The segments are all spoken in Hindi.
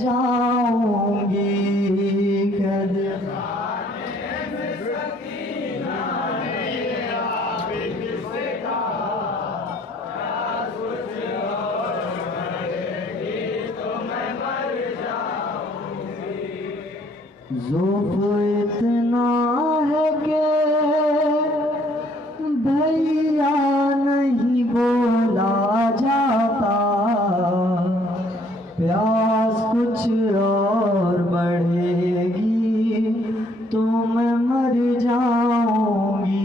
जाऊंगी। कद ज़ुल्फ़ इतना है कि भैया नहीं बोला जाता, प्यास कुछ और बढ़ेगी तो मैं मर जाऊंगी।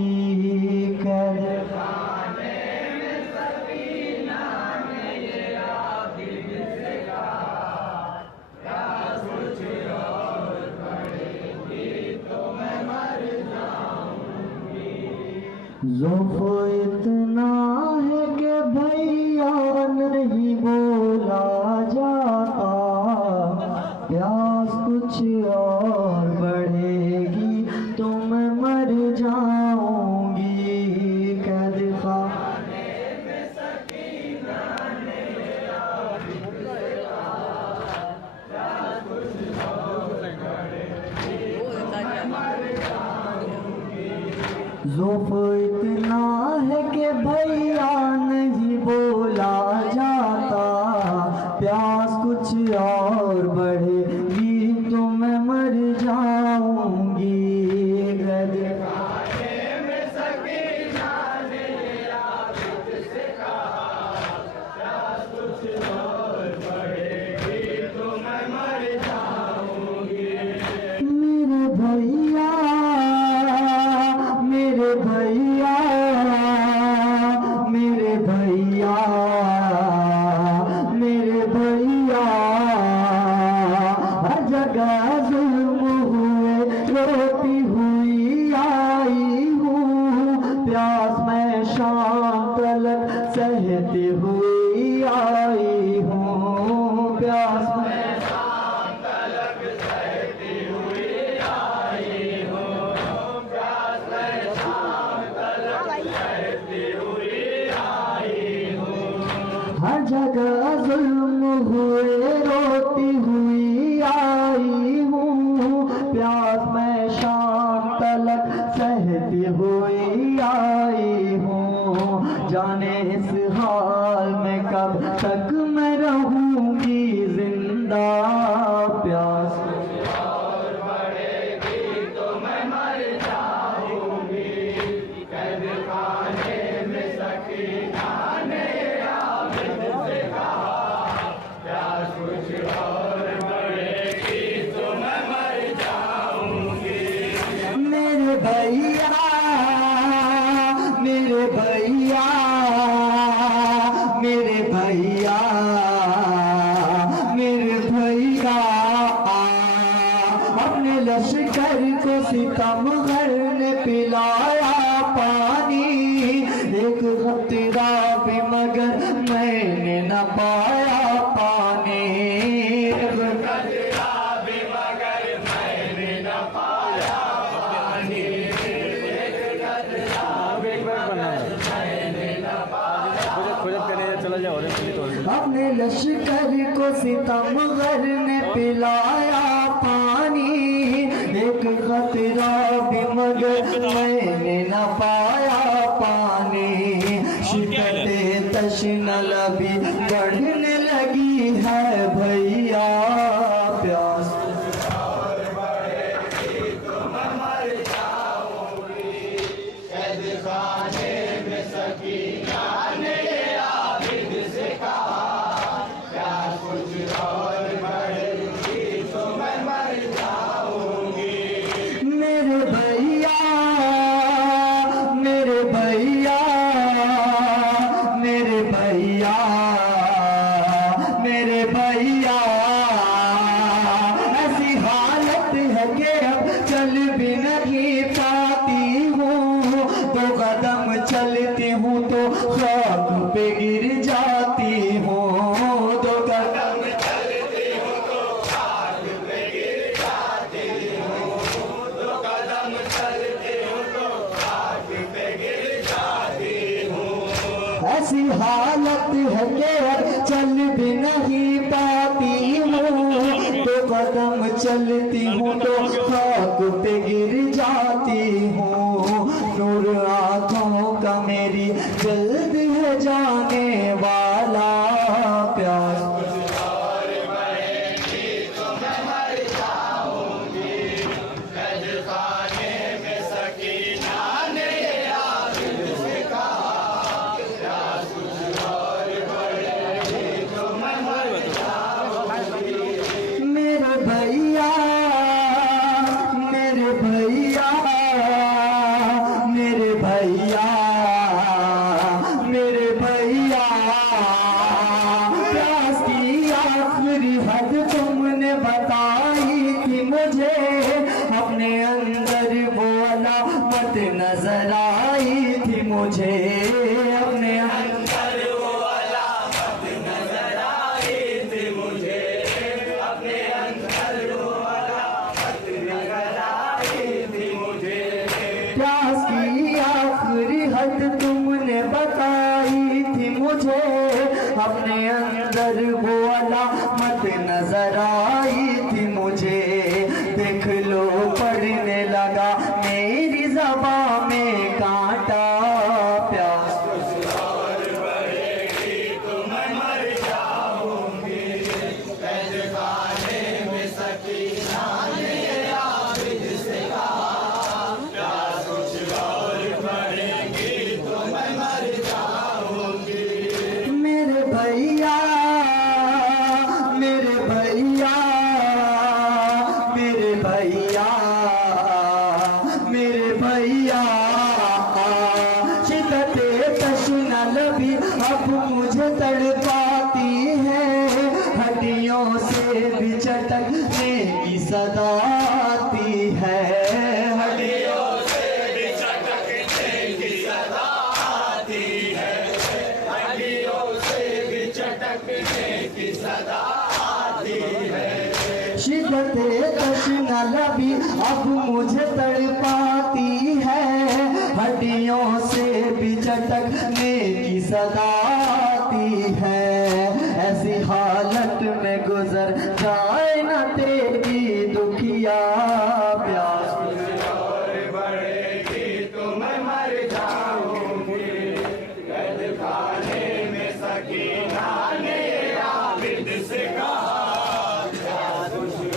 ज़ुल्फ़ इतना है कि भैया नहीं बोला जाता, प्यास कुछ और बढ़ेगी तो मैं मर जाऊंगी। कद ज़ुल्फ़ इतना है कि भैया नहीं बोला जाता, प्यास कुछ और बढ़ेगी तो मैं मर जाऊंगी। मेरे भैया मेरे भैया मेरे भैया हर जगह जुल्म हुए, रोती हुई आई हूँ, प्यास में शाम तलक सहती हुई आई हूँ, प्यास में हर जगह जुल्म हुए, रोती हुई आई हूँ, प्यास में शाम तलक सहती हुई आई हूँ। जाने इस हाल में कब तक मैं रहूँगी जिंदा, प्यास और बढ़ेगी तो मैं मर जाऊँगी। कैद खाने में सकीना ने भैया मेरे भैया मेरे भैया मेरे भैया अपने लश्कर को सितमगर ने पिलाया पानी, एक खतरा भी मगर मैंने न पाया पानी, अपने लश्कर को सितमगर ने पिलाया पानी, एक खतरा भी मगर मैंने न पाया पानी। शिकते तशनल भी बढ़ने लगी है भैया, प्यास और बढ़ेगी तो मैं मर जाऊंगी। कैद खाने में सकीना ने मेरे भैया मेरे भैया मेरे भैया मेरे भैया ऐसी हालत है कि अब चल भी नहीं पाती हूँ, तो कदम चलती हूँ तो खाक पे गिर जाती हूँ, तो कदम चलती हूँ तो खाक पे गिर जाती हूँ, तो कदम चलती हूँ तो खाक पे गिर जाती हूँ। ऐसी हालत है कि अब चल भी नहीं पाती हूँ, कदम चलती हूँ तो खाक पे गिर जाती हूँ। नूर आँखों का मेरी जल्द है जाने वाला, प्यास तुमने बताई थी मुझे, अपने अंदर वो अलामत नजर आई थी मुझे, अपने अंदर वो अलामत नजर आई थी मुझे, अपने अंदर वो अलामत नजर आई थी मुझे। प्यास की आखिरी हद तुमने बताई थी मुझे, अपने अंदर वो अलामत नजर आई थी मुझे। देख लो पढ़ने लगा मेरी ज़बां में कांटा, प्यास और बढ़ेगी तो मैं मर जाऊंगी, कैद खाने में सकीना ने आबिद से कहा, प्यास कुछ और बढ़ेगी तो मैं मर जाऊंगी। मेरे भैया अब मुझे तड़पाती है, हड्डियों से भी चटकने की सदा आती है, हड्डियों से भी चटकने की सदा आती है, हड्डियों से भी चटकने की सदा आती है। शिद्दते तश्ना लबी अब मुझे तड़पाती है, हड्डियों से भी चटकने की सदा आती है। ऐसी हालत में गुजर जाए न तेरी दुखिया, प्यास और बढ़ेगी तो मैं मर जाऊंगी, कैद खाने में सकीना ने आबिद से कहा, प्यास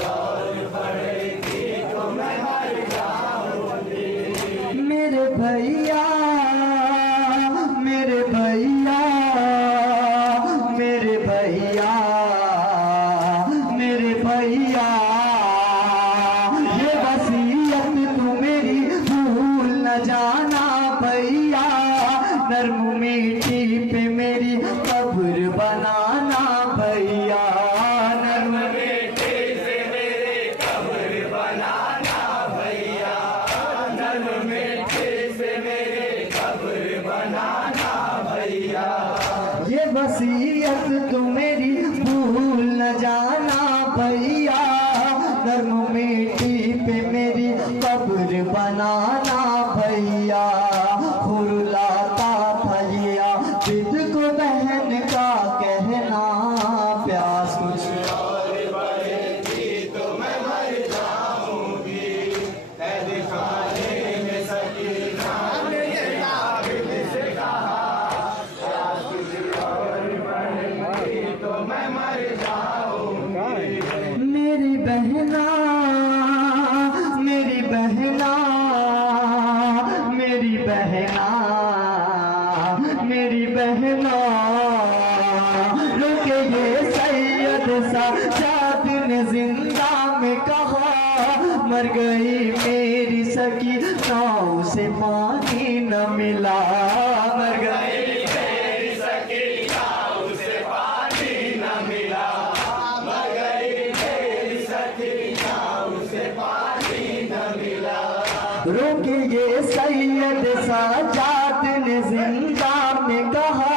और बढ़ेगी तो मैं मर जाऊंगी। मेरे भैया ये वसीयत तू मेरी भूल न जाना भैया, नर्म मिट्टी पे मेरी कब्र बनाना भैया, नर्म मिट्टी से मेरी कब्र बनाना भैया, नर्म मिट्टी से मेरी कब्र बनाना भैया। ये वसीयत तू मेरी भूल न जाना भैया, नर्म मिट्टी पे मेरी कब्र बनाना भैया। हुर्लाता था ये आबिद को बहन का कहना, प्यास कुछ और बढ़ेगी तो मैं मर जाऊंगी, कैद खाने में सकीना ने आबिद से कहा, प्यास कुछ और बढ़ेगी तो मैं मर जाऊंगी। मेरी बहना मेरी बहना मेरी बहना मेरी बहना, रुके ये सैयद साजाद ने जिंदा में कहा, मर गई मेरी सकीना उसे पानी न मिला, मर गई मेरी सकीना उसे पानी न मिला, मर गई मेरी सकीना उसे पानी न मिला। रुके ये सैयद साजाद ने जिंदा में कहा,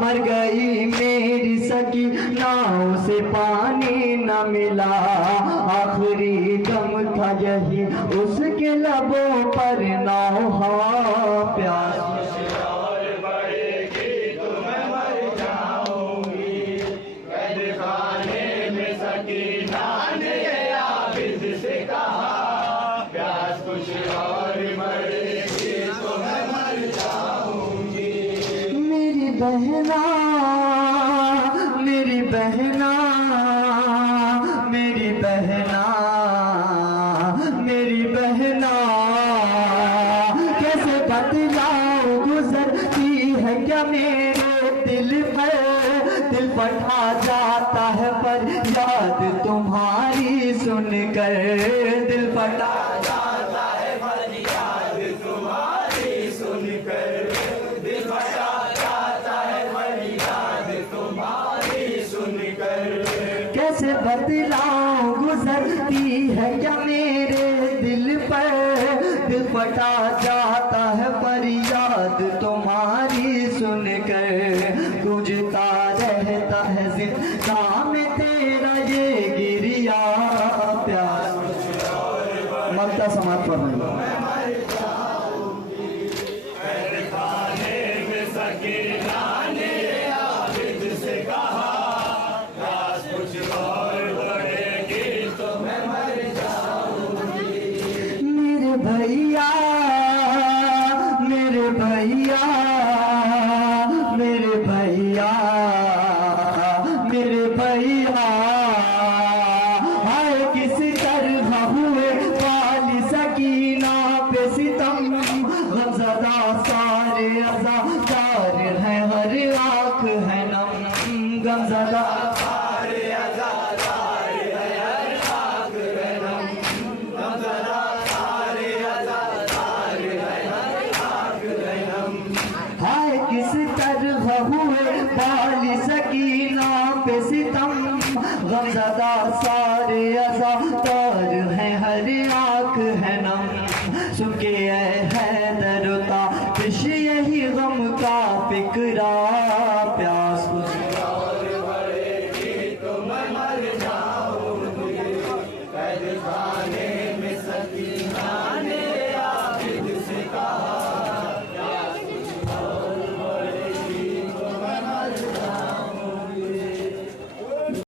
मर गई मेरी सकीना उसे पानी न मिला, आखिरी दम था यही उसके लबों पर नौहा, प्यास और बढ़ेगी तो मैं मर जाऊंगी, कैद खाने में सकीना ने बहना मेरी बहना कैसे बतलाऊं गुजरती है क्या मेरे दिल पर दिल फटा जाता है पर याद तुम्हारी सुनकर दिल फटा जाता है पर याद तुम्हारी सुनकर दिल फटा जाता है पर याद तुम्हारी सुनकर कैसे बतलाऊं गुजरती है क्या मेरे दिल पर दिल फटा जाता है पर याद तुम्हारी सुनकर गुजरता रहता है जिंदा में तेरा ये गिरिया प्यार ममता समाप्त फरमाइए भैया मेरे भैया मेरे भैया मेरे भैया आए किस तरह हुए वाली सकीना पे सितम गमज़दा सारे अज़ादार है हर आँख है नम गमज़दा सारे अज़ादार है हर आँख है नम गमज़दा किस तरह हुए बाली सकीना पे सितम गमज़दा सारे अज़ादार हैं हर आँख है नम सुन के है दरुता पिश यही गम का फिक्रा प्यास कुछ और बढ़ेगी तो मैं मर जाऊंगी